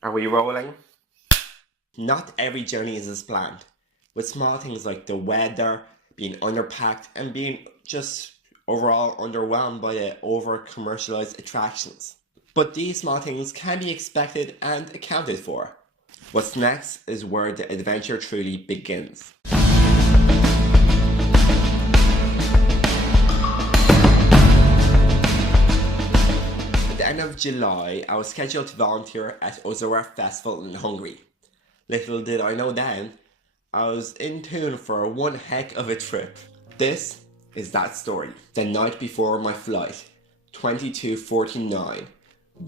Are we rolling? Not every journey is as planned, with small things like the weather, being underpacked, and being just overall underwhelmed by the over commercialized attractions. But these small things can be expected and accounted for. What's next is where the adventure truly begins. At the end of July, I was scheduled to volunteer at O.Z.O.R.A festival in Hungary. Little did I know then, I was in tune for one heck of a trip. This is that story. The night before my flight, 22:49,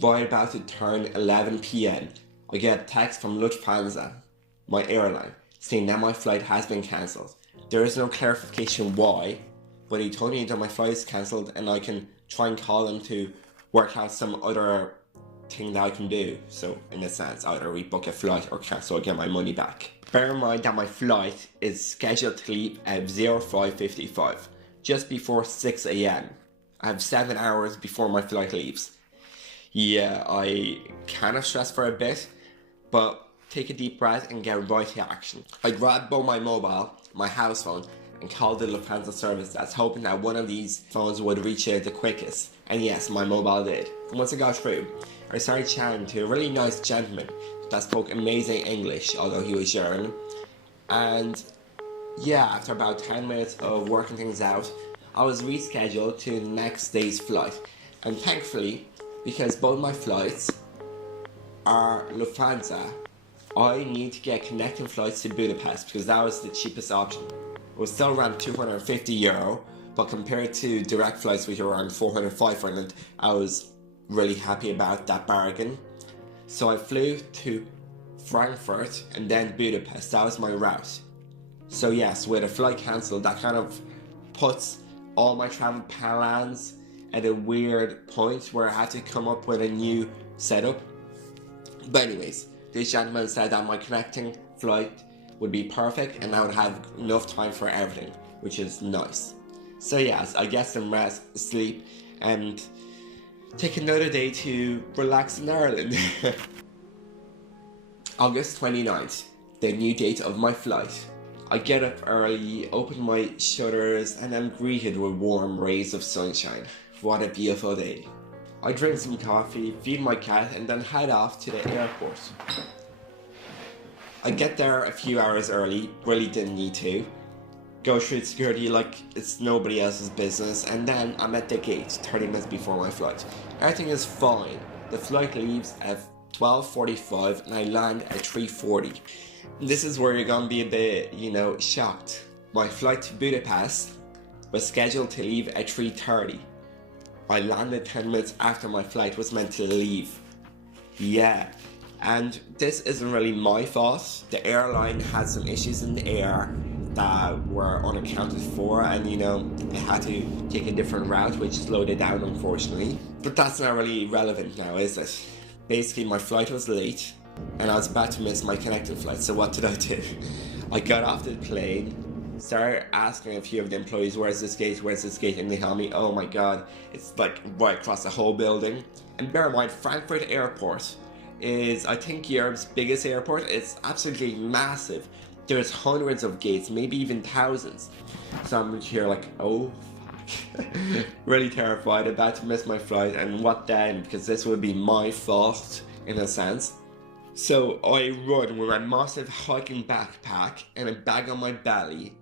right about to turn 11 p.m, I get a text from Lufthansa, my airline, saying that my flight has been cancelled. There is no clarification why, but he told me that my flight is cancelled and I can try and call them to work out some other thing that I can do. So in a sense, either rebook a flight or cancel or get my money back. Bear in mind that my flight is scheduled to leave at 05:55, just before 6 a.m. I have 7 hours before my flight leaves. Yeah, I kind of stressed for a bit, but take a deep breath and get right to action. I grabbed both my mobile, my house phone, and called the Lufthansa service desk, hoping that one of these phones would reach out the quickest. And yes, my mobile did. And once I got through, I started chatting to a really nice gentleman that spoke amazing English, although he was German. And yeah, after about 10 minutes of working things out, I was rescheduled to the next day's flight. And thankfully, because both my flights are Lufthansa, I need to get connecting flights to Budapest because that was the cheapest option. It was still around €250, but compared to direct flights which are around 400, 500, I was really happy about that bargain. So I flew to Frankfurt and then Budapest. That was my route. So yes, with a flight cancelled, that kind of puts all my travel plans at a weird point where I had to come up with a new setup. But anyways, this gentleman said that my connecting flight would be perfect and I would have enough time for everything, which is nice. So yes, I get some rest, sleep, and take another day to relax in Ireland. August 29th, the new date of my flight. I get up early, open my shutters, and am greeted with warm rays of sunshine. What a beautiful day. I drink some coffee, feed my cat, and then head off to the airport. I get there a few hours early, really didn't need to. Go through security like it's nobody else's business, and then I'm at the gate 30 minutes before my flight. Everything is fine. The flight leaves at 12:45 and I land at 3:40. This is where you're gonna be a bit, shocked. My flight to Budapest was scheduled to leave at 3:30. I landed 10 minutes after my flight was meant to leave. Yeah, and this isn't really my fault. The airline had some issues in the air that were unaccounted for, and it had to take a different route which slowed it down, unfortunately. But that's not really relevant now, is it? Basically, my flight was late and I was about to miss my connecting flight, so what did I do? I got off the plane, started asking a few of the employees, where's this gate, and they tell me, oh my god, it's like right across the whole building. And bear in mind, Frankfurt Airport is, I think, Europe's biggest airport. It's absolutely massive. There's hundreds of gates, maybe even thousands. So I'm here like, oh fuck. Really terrified, about to miss my flight, and what then? Because this would be my fault, in a sense. So I run with my massive hiking backpack and a bag on my belly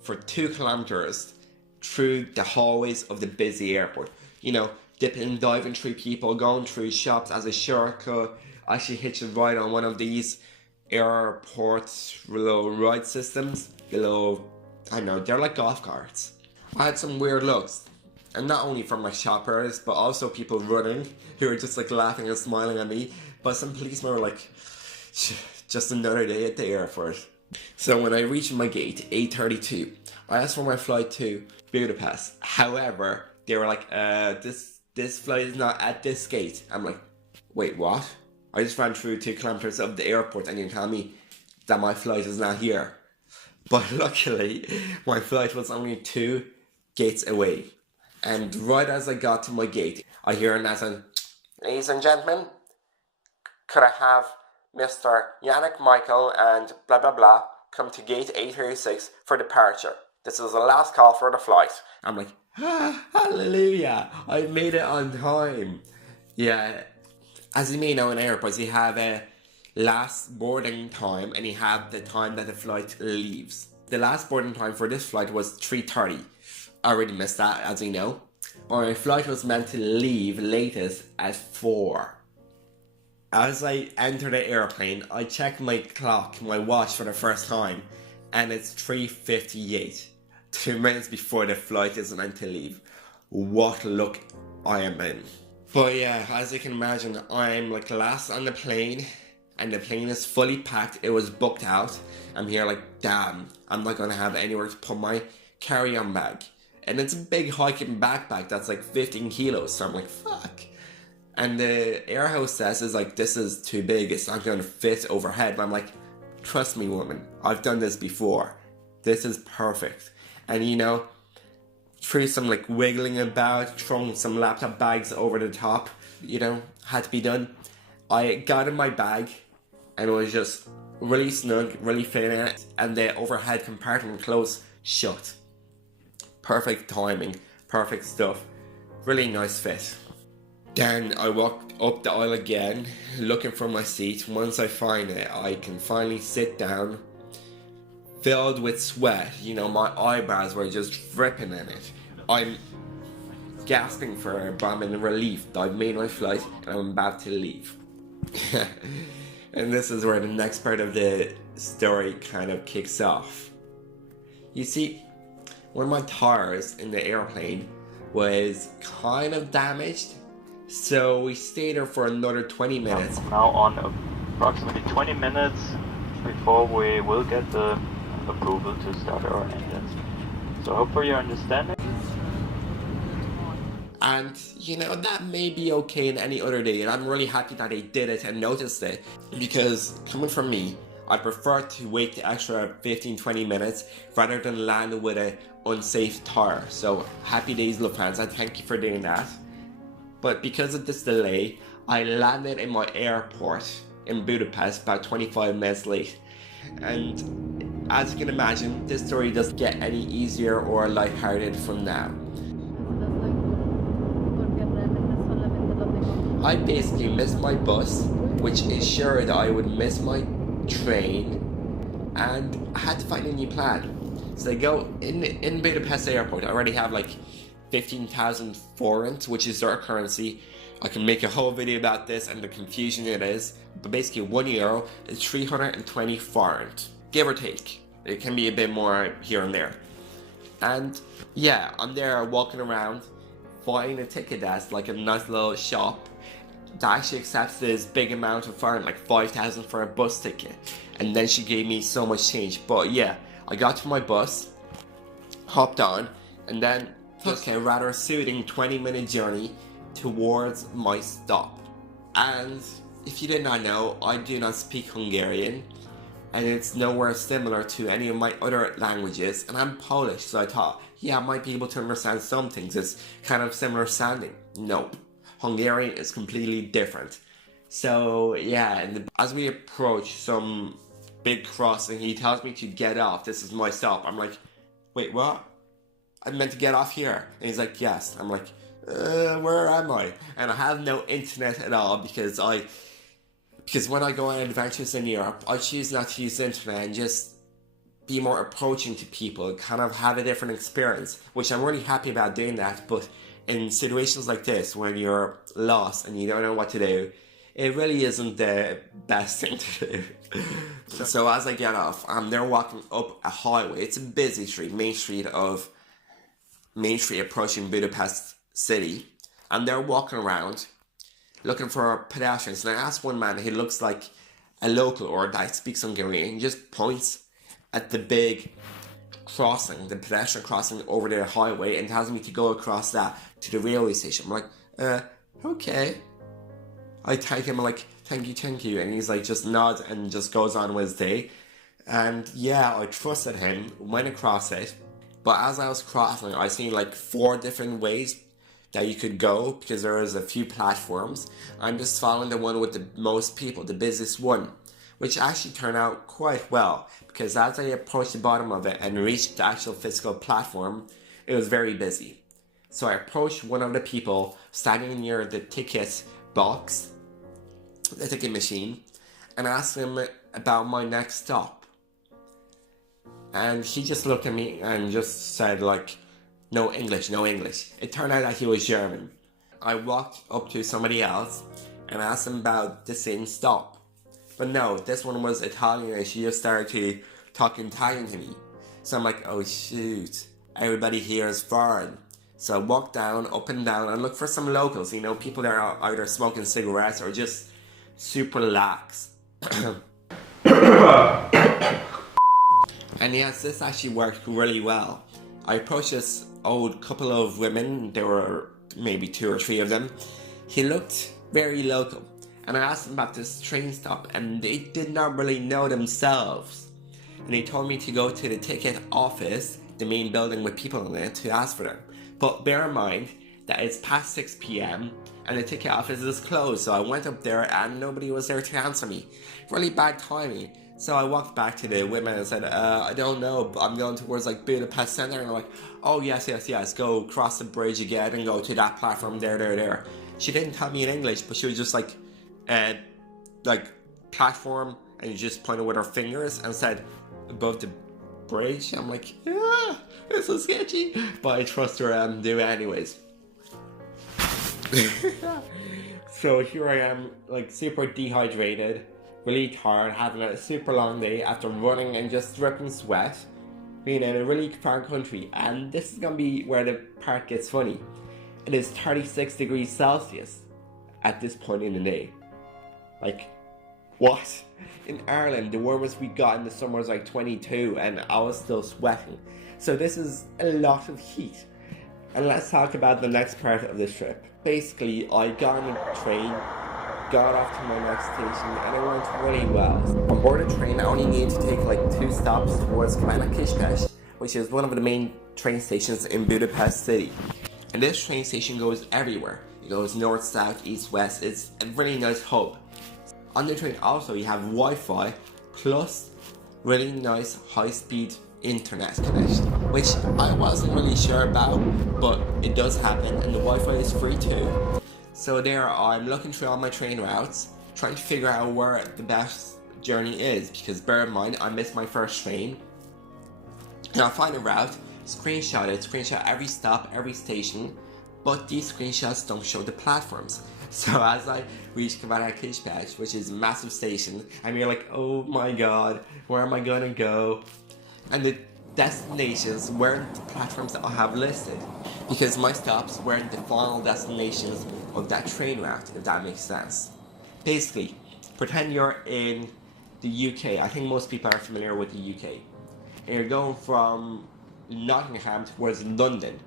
for 2 kilometers through the hallways of the busy airport. Dipping and diving through people, going through shops as a shortcut. I actually hitched a ride on one of these airport little ride systems. They're like golf carts. I had some weird looks. And not only from my shoppers, but also people running who were just like laughing and smiling at me. But some policemen were like, just another day at the airport. So when I reached my gate, 8:32, I asked for my flight to Budapest. However, they were like, this flight is not at this gate. I'm like, wait, what? I just ran through 2 kilometers of the airport and you tell me that my flight is not here. But luckily, my flight was only 2 gates away. And right as I got to my gate, I hear an announcement, ladies and gentlemen, could I have Mr. Yannick Michael and blah blah blah come to gate A36 for departure. This is the last call for the flight. I'm like, hallelujah, I made it on time. Yeah, as you may know in airports, you have a last boarding time and you have the time that the flight leaves. The last boarding time for this flight was 3:30. I already missed that, as you know. My flight was meant to leave latest at 4. As I enter the airplane, I check my clock, my watch for the first time, and it's 3:58. 2 minutes before the flight is meant to leave. What luck I am in. But yeah, as you can imagine, I'm like last on the plane, and the plane is fully packed. It was booked out. I'm here like, damn, I'm not gonna have anywhere to put my carry-on bag. And it's a big hiking backpack that's like 15 kilos, so I'm like, fuck. And the air hostess is like, this is too big, it's not gonna fit overhead. But I'm like, trust me, woman, I've done this before. This is perfect. And you know, through some like wiggling about, throwing some laptop bags over the top, you know, had to be done. I got in my bag and it was just really snug, really fitting, and the overhead compartment closed shut. Perfect timing, perfect stuff, really nice fit. Then I walked up the aisle again, looking for my seat. Once I find it, I can finally sit down, filled with sweat. You know, my eyebrows were just dripping in it. I'm gasping for air, but I'm in relief that I've made my flight and I'm about to leave. And this is where the next part of the story kind of kicks off. You see, one of my tires in the airplane was kind of damaged, so we stayed there for another 20 minutes. Now on approximately 20 minutes before we will get the approval to start our engines. So hope for your understanding. And, you know, that may be okay in any other day, and I'm really happy that they did it and noticed it, because coming from me, I prefer to wait the extra 15-20 minutes rather than land with an unsafe tire. So happy days, Lufthansa, thank you for doing that. But because of this delay, I landed in my airport in Budapest about 25 minutes late. And as you can imagine, this story doesn't get any easier or lighthearted from now. I basically missed my bus, which ensured that I would miss my train, and I had to find a new plan. So I go in Budapest airport. I already have like 15,000 forint, which is their currency. I can make a whole video about this and the confusion it is, but basically €1 is 320 forint, give or take. It can be a bit more here and there. And yeah, I'm there walking around, finding a ticket desk, like a nice little shop that actually accepts this big amount of forint, like 5,000 for a bus ticket. And then she gave me so much change. But yeah, I got to my bus, hopped on, and then took a rather soothing 20-minute journey towards my stop. And if you did not know, I do not speak Hungarian, and it's nowhere similar to any of my other languages, and I'm Polish, so I thought, yeah, I might be able to understand some things. It's kind of similar sounding. Nope. Hungarian is completely different. So yeah, and as we approach some big crossing, he tells me to get off. This is my stop. I'm like, wait, what? I'm meant to get off here. And he's like, yes. I'm like, where am I? And I have no internet at all because when I go on adventures in Europe, I choose not to use the internet and just be more approaching to people, kind of have a different experience, which I'm really happy about doing that. But in situations like this, when you're lost and you don't know what to do, it really isn't the best thing to do. So as I get off, I'm there walking up a highway. It's a busy street, Main Street approaching Budapest city. I'm there walking around, looking for pedestrians. And I asked one man, he looks like a local or that speaks Hungarian. He just points at the big crossing, the pedestrian crossing over the highway, and tells me to go across that to the railway station. I'm like, okay. I thank him, I'm like, thank you. And he's like, just nods and just goes on with his day. And yeah, I trusted him, went across it. But as I was crossing, I seen like 4 different ways that you could go because there was a few platforms. I'm just following the one with the most people, the busiest one, which actually turned out quite well because as I approached the bottom of it and reached the actual physical platform, it was very busy. So I approached one of the people standing near the ticket box, the ticket machine, and asked him about my next stop. And he just looked at me and just said like, no English, no English. It turned out that he was German. I walked up to somebody else and asked him about the same stop. But no, this one was Italian and she just started to talk Italian to me. So I'm like, oh shoot, everybody here is foreign. So I walked down, up and down, and looked for some locals, you know, people that are either smoking cigarettes or just super lax. And yes, this actually worked really well. I approached this old couple of women, there were maybe 2 or 3 of them. He looked very local, and I asked them about this train stop, and they did not really know themselves. And they told me to go to the ticket office, the main building with people in it, to ask for them. But bear in mind that it's past 6 p.m. and the ticket office is closed, so I went up there and nobody was there to answer me. Really bad timing. So I walked back to the women and said, I don't know, but I'm going towards like Budapest Center. And they're like, oh yes, go cross the bridge again and go to that platform there. She didn't tell me in English, but she was just like platform, and she just pointed with her fingers and said, above the bridge. I'm like, yeah, this is sketchy. But I trust her and do it anyways. So here I am, like super dehydrated, really tired, having a super long day after running and just dripping sweat, being in a really far country. And this is gonna be where the part gets funny. It is 36 degrees Celsius at this point in the day. Like, what? In Ireland, the warmest we got in the summer was like 22 and I was still sweating. So this is a lot of heat. And let's talk about the next part of this trip. Basically, I got on a train, got off to my next station, and it went really well. On board the train, I only needed to take like 2 stops towards Kispest, which is one of the main train stations in Budapest city. And this train station goes everywhere. It goes north, south, east, west. It's a really nice hub. On the train also you have Wi-Fi plus really nice high-speed internet connection, which I wasn't really sure about, but it does happen, and the Wi-Fi is free too. So there I'm looking through all my train routes, trying to figure out where the best journey is, because bear in mind I missed my first train. And I'll find a route, screenshot every stop, every station, but these screenshots don't show the platforms. So as I reach Kispest, which is a massive station, and you're like, oh my god, where am I gonna go? And the destinations weren't the platforms that I have listed, because my stops weren't the final destinations of that train route, if that makes sense. Basically, pretend you're in the UK. I think most people are familiar with the UK. And you're going from Nottingham towards London,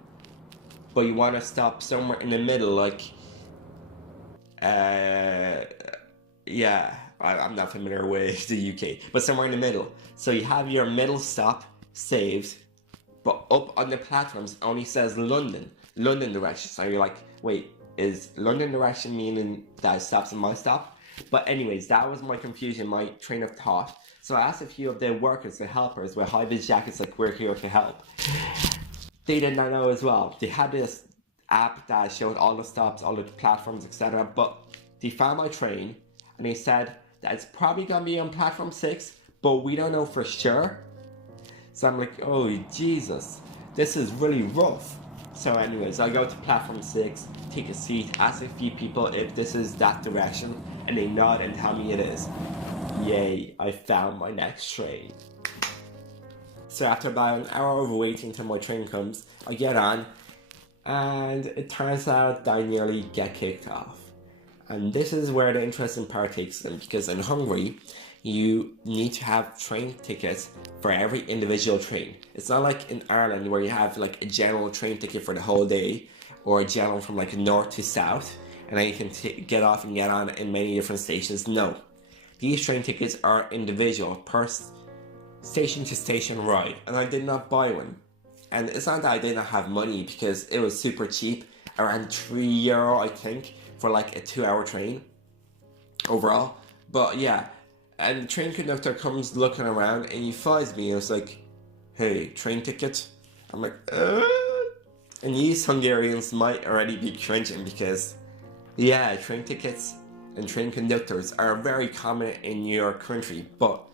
but you want to stop somewhere in the middle, like I'm not familiar with the UK, but somewhere in the middle. So you have your middle stop saved, but up on the platforms it only says London direction. So you're like, wait, is London direction meaning that it stops in my stop? But anyways, that was my confusion, my train of thought. So I asked a few of the workers, the helpers, with high-vis jackets like, we're here to help. They did not know as well. They had this app that showed all the stops, all the platforms, etc. But they found my train and they said that it's probably gonna be on platform 6, but we don't know for sure. So I'm like, oh Jesus, this is really rough. So anyways, I go to platform 6, take a seat, ask a few people if this is that direction, and they nod and tell me it is. Yay, I found my next train. So after about an hour of waiting till my train comes, I get on, and it turns out that I nearly get kicked off. And this is where the interesting part takes in, because in Hungary, you need to have train tickets for every individual train. It's not like in Ireland where you have like a general train ticket for the whole day, or a general from like north to south, and then you can get off and get on in many different stations. No, these train tickets are individual, per station to station ride, and I did not buy one. And it's not that I did not have money, because it was super cheap. around €3, I think, for like a 2-hour train overall. But yeah, and the train conductor comes looking around and he finds me and it's like, hey, train ticket? I'm like, And these Hungarians might already be cringing because, yeah, train tickets and train conductors are very common in your country, but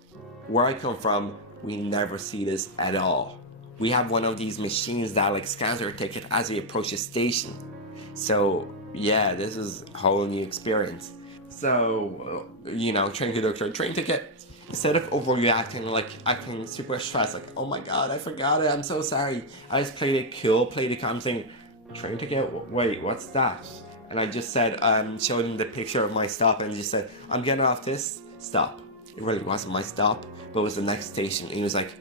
where I come from, we never see this at all. We have one of these machines that like scans our ticket as we approach the station. So yeah, this is a whole new experience. So, train conductor, train ticket. Instead of overreacting, like acting super stressed, like, oh my god, I forgot it, I'm so sorry. I just played it cool, played it calm, saying, train ticket, wait, what's that? And I just said, showed him the picture of my stop and just said, I'm getting off this stop. It really wasn't my stop, but it was the next station. And he was like,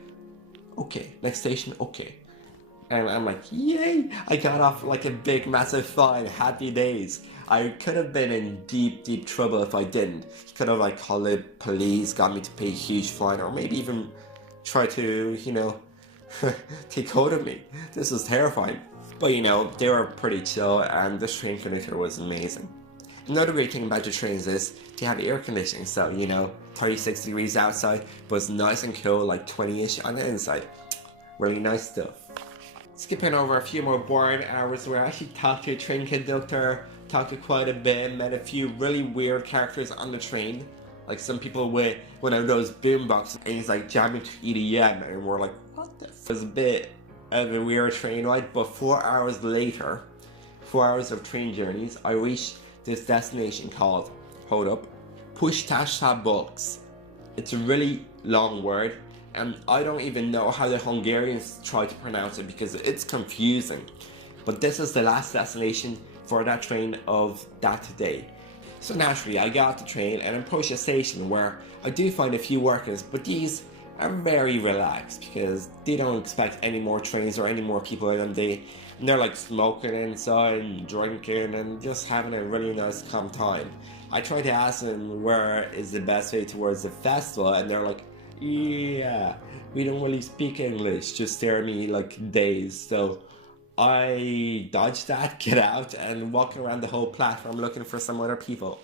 okay, next station, okay. And I'm like, yay! I got off like a big massive fine, happy days. I could have been in deep trouble if I didn't. He could have like called the police, got me to pay a huge fine, or maybe even try to, take hold of me. This was terrifying. But they were pretty chill and this train conductor was amazing. Another great thing about the trains is they have air conditioning, so 36 degrees outside, but it's nice and cool, like 20-ish on the inside. Really nice stuff. Skipping over a few more boring hours where I actually talked to a train conductor, talked to quite a bit, met a few really weird characters on the train. Like some people with one of those boomboxes and he's like jamming to EDM and we're like, what the f? It was a bit of a weird train ride, but 4 hours later, 4 hours of train journeys, I reached this destination called, hold up, Pusztasabok. It's a really long word and I don't even know how the Hungarians try to pronounce it because it's confusing. But this is the last destination for that train of that day. So naturally I got off the train and approached a station where I do find a few workers, but these are very relaxed because they don't expect any more trains or any more people in them. They're like smoking inside and drinking and just having a really nice calm time. I tried to ask them where is the best way towards the festival and they're like, yeah, we don't really speak English, just stare at me like dazed. So I dodged that, get out and walk around the whole platform looking for some other people.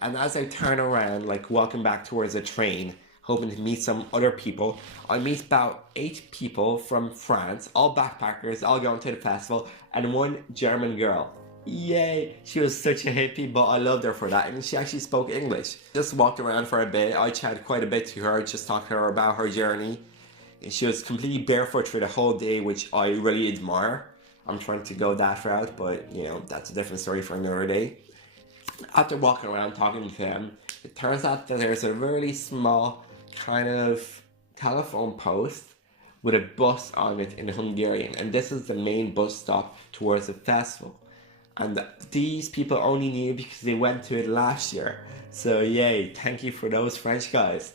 And as I turn around, like walking back towards the train, hoping to meet some other people, I meet about 8 people from France, all backpackers, all going to the festival, and one German girl. Yay! She was such a hippie, but I loved her for that, and she actually spoke English. Just walked around for a bit, I chatted quite a bit to her, just talked to her about her journey. And she was completely barefoot for the whole day, which I really admire. I'm trying to go that route, but that's a different story for another day. After walking around talking to them, it turns out that there's a really small kind of telephone post with a bus on it in Hungarian, and this is the main bus stop towards the festival. And these people only knew because they went to it last year. So yay, thank you for those French guys.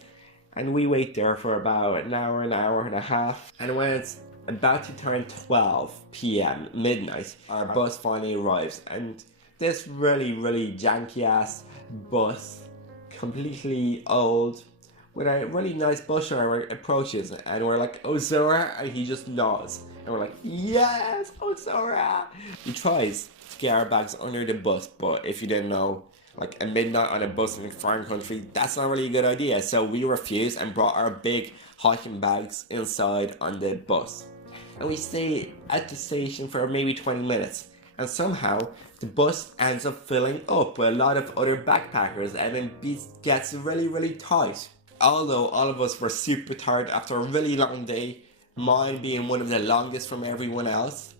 And we wait there for about an hour and a half. And when it's about to turn 12 p.m, midnight, our bus finally arrives. And this really janky ass bus, completely old, with a really nice bus driver approaches and we're like, O.Z.O.R.A, and he just nods. And we're like, yes, O.Z.O.R.A. He tries to get our bags under the bus, but if you didn't know, like at midnight on a bus in a foreign country, that's not really a good idea. So we refused and brought our big hiking bags inside on the bus. And we stayed at the station for maybe 20 minutes. And somehow the bus ends up filling up with a lot of other backpackers and it gets really tight. Although all of us were super tired after a really long day, mine being one of the longest from everyone else,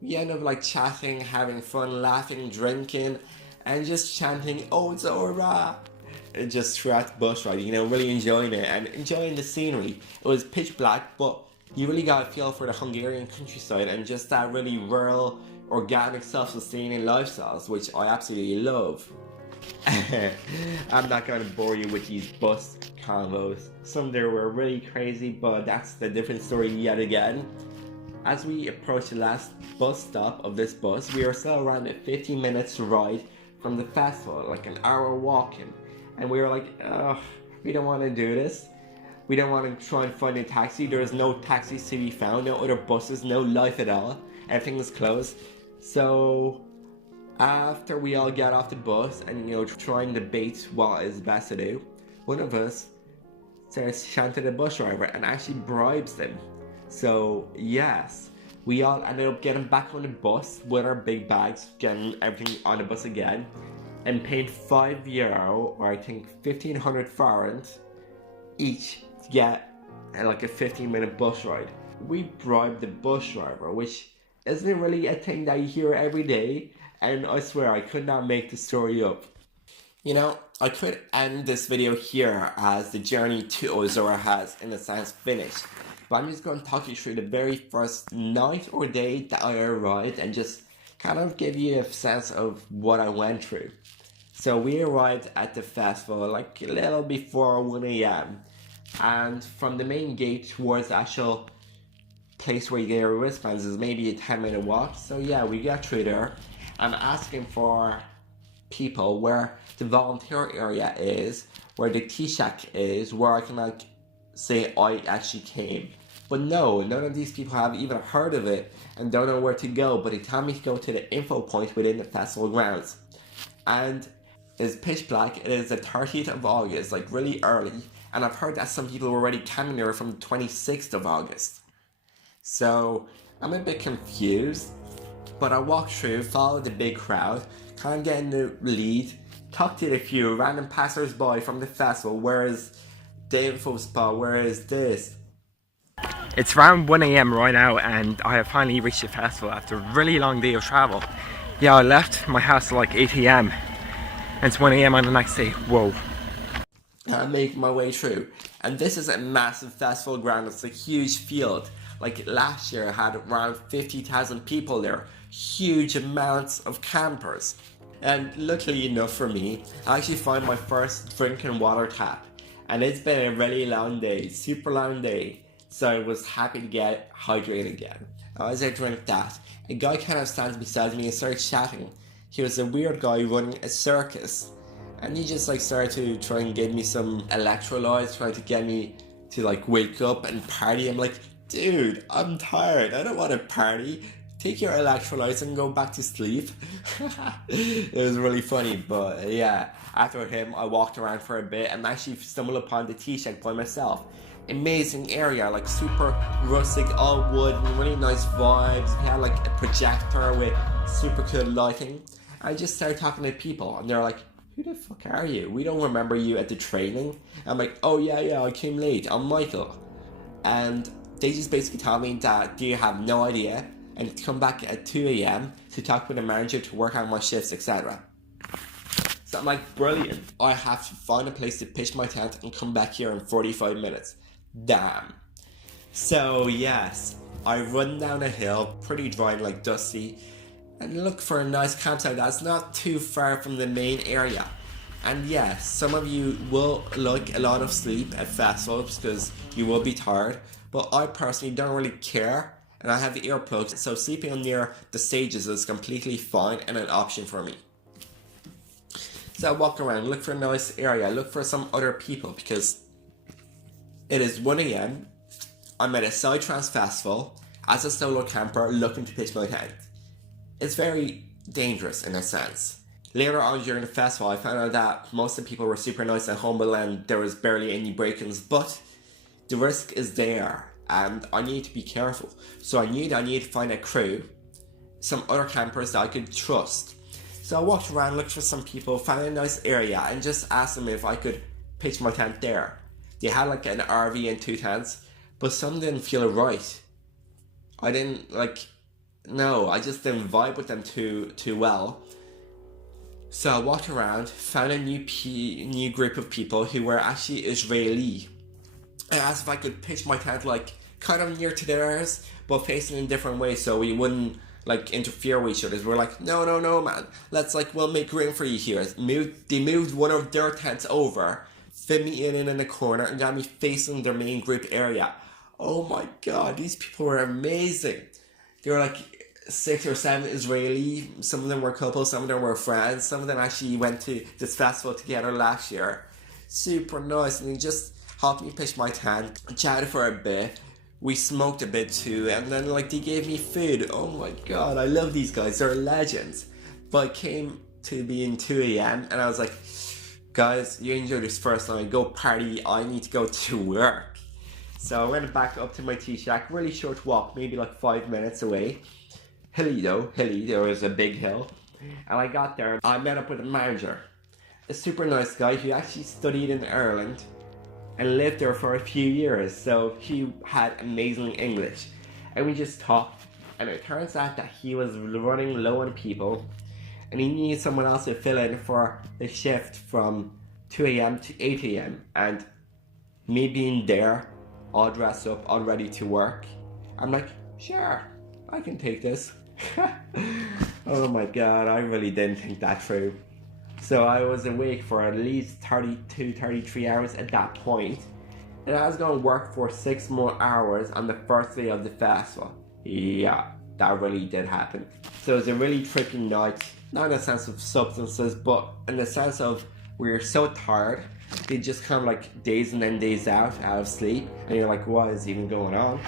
we end up like chatting, having fun, laughing, drinking, and just chanting O.Z.O.R.A. just throughout the bus ride, really enjoying it and enjoying the scenery. It was pitch black, but you really got a feel for the Hungarian countryside and just that really rural, organic, self-sustaining lifestyles, which I absolutely love. I'm not going to bore you with these bus convos. Some there were really crazy, but that's the different story yet again. As we approach the last bus stop of this bus, we are still around a 15 minutes ride from the festival, like an hour walking. And we were like, ugh, we don't want to do this. We don't want to try and find a taxi. There is no taxis to be found, no other buses, no life at all. Everything is closed. So After we all get off the bus and, you know, try and debate what is best to do, one of us starts chanting the bus driver and actually bribes them. So yes, we all ended up getting back on the bus with our big bags, getting everything on the bus again, and paying €5, or I think 1,500 forints each to get like a 15-minute bus ride. We bribed the bus driver, which isn't really a thing that you hear every day, and I swear I could not make the story up. You know, I could end this video here as the journey to O.Z.O.R.A has, in a sense, finished. But I'm just going to talk you through the very first night or day that I arrived and just kind of give you a sense of what I went through. So we arrived at the festival like a little before 1 a.m. And from the main gate towards the actual place where you get your wristbands is maybe a 10-minute walk. So yeah, we got through there. I'm asking for people where the volunteer area is, where the tea shack is, where I can like say I actually came. But no, none of these people have even heard of it and don't know where to go, but they tell me to go to the info point within the festival grounds. And it's pitch black. It is the 30th of August, like really early, and I've heard that some people were already coming there from the 26th of August. So I'm a bit confused, but I walked through, followed the big crowd, kind of getting the lead, talked to a few random passers-by from the festival. Where is the info spot? Where is this? It's around 1 a.m. right now, and I have finally reached the festival after a really long day of travel. Yeah, I left my house at like 8 a.m. and it's 1 a.m. on the next day. Whoa. I'm making my way through, and this is a massive festival ground. It's a huge field. Like last year I had around 50,000 people there, huge amounts of campers. And luckily enough for me, I actually found my first drinking water tap, and it's been a really long day, super long day, so I was happy to get hydrated again. As I drank that, a guy kind of stands beside me and starts chatting. He was a weird guy running a circus, and he just like started to try and give me some electrolytes, trying to get me to like wake up and party. I'm like, dude, I'm tired, I don't want to party. Take your electrolytes and go back to sleep. It was really funny, but yeah, after him I walked around for a bit and actually stumbled upon the tea shack by myself. Amazing area, like super rustic, all wood, and really nice vibes. We had like a projector with super cool lighting. I just started talking to people and they're like, who the fuck are you? We don't remember you at the training. I'm like, oh yeah, I came late, I'm Michael. And they just basically told me that they have no idea and to come back at 2 a.m. to talk with the manager to work on my shifts, etc. So I'm like, brilliant. I have to find a place to pitch my tent and come back here in 45 minutes. Damn. So yes, I run down a hill, pretty dry and like dusty, and look for a nice campsite that's not too far from the main area. And yes, some of you will like a lot of sleep at festivals because you will be tired, but I personally don't really care, and I have the earplugs, so sleeping near the stages is completely fine and an option for me. So I walk around, look for a nice area, look for some other people, because it is 1 a.m. I'm at a Psytrance festival as a solo camper looking to pitch my tent. It's very dangerous in a sense. Later on during the festival I found out that most of the people were super nice and humble and there was barely any break-ins, but the risk is there and I need to be careful. So I need to find a crew, some other campers that I could trust. So I walked around, looked for some people, found a nice area and just asked them if I could pitch my tent there. They had like an RV and 2 tents, but some didn't feel right. I just didn't vibe with them too well. So I walked around, found a new group of people who were actually Israeli. I asked if I could pitch my tent like kind of near to theirs, but facing in a different way so we wouldn't like interfere with each other. We're like, no man, we'll make room for you here. They moved one of their tents over, fit me in the corner and got me facing their main group area. Oh my god, these people were amazing. They were like 6 or 7 Israeli, some of them were couples, some of them were friends, some of them actually went to this festival together last year. Super nice, and they just helped me pitch my tent, chatted for a bit, we smoked a bit too, and then like they gave me food. Oh my god, I love these guys, they're legends. But it came to being 2 a.m. and I was like, guys, you enjoy this first night, go party, I need to go to work. So I went back up to my tea shack, really short walk, maybe like 5 minutes away. Hilly, there was a big hill. And I got there, I met up with a manager, a super nice guy who actually studied in Ireland and lived there for a few years, so he had amazing English. And we just talked, and it turns out that he was running low on people, and he needed someone else to fill in for the shift from 2 a.m. to 8 a.m. And me being there, all dressed up, all ready to work, I'm like, sure, I can take this. Oh my god, I really didn't think that through. So I was awake for at least 32-33 hours at that point, and I was going to work for 6 more hours on the first day of the festival. Yeah, that really did happen. So it was a really tricky night, not in the sense of substances, but in the sense of we were so tired, they just kind of like days in and days out of sleep, and you're like, what is even going on?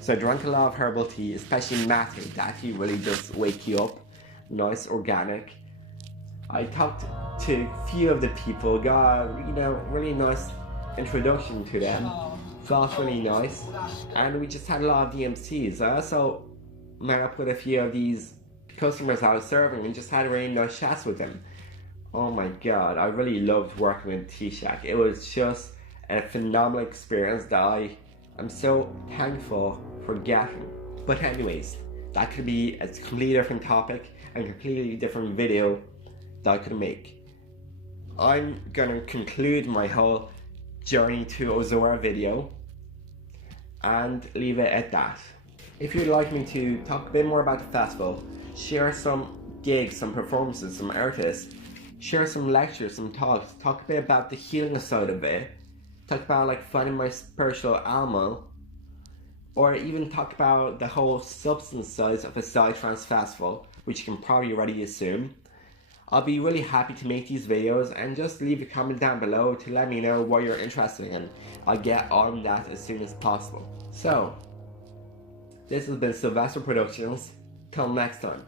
So I drank a lot of herbal tea, especially mate, that tea really does wake you up, nice, organic. I talked to a few of the people, got really nice introduction to them, felt really nice, and we just had a lot of DMCs. I also met up with a few of these customers I was serving and just had really nice chats with them. Oh my god, I really loved working with Tea Shack. It was just a phenomenal experience that I am so thankful for getting. But anyways, that could be a completely different topic and completely different video that I could make. I'm gonna conclude my whole journey to O.Z.O.R.A video and leave it at that. If you'd like me to talk a bit more about the festival, share some gigs, some performances, some artists, share some lectures, some talks, talk a bit about the healing side of it, talk about like finding my spiritual alma, or even talk about the whole substance side of a Psytrance festival, which you can probably already assume, I'll be really happy to make these videos, and just leave a comment down below to let me know what you're interested in. I'll get on that as soon as possible. So, this has been Sylvester Productions. Till next time.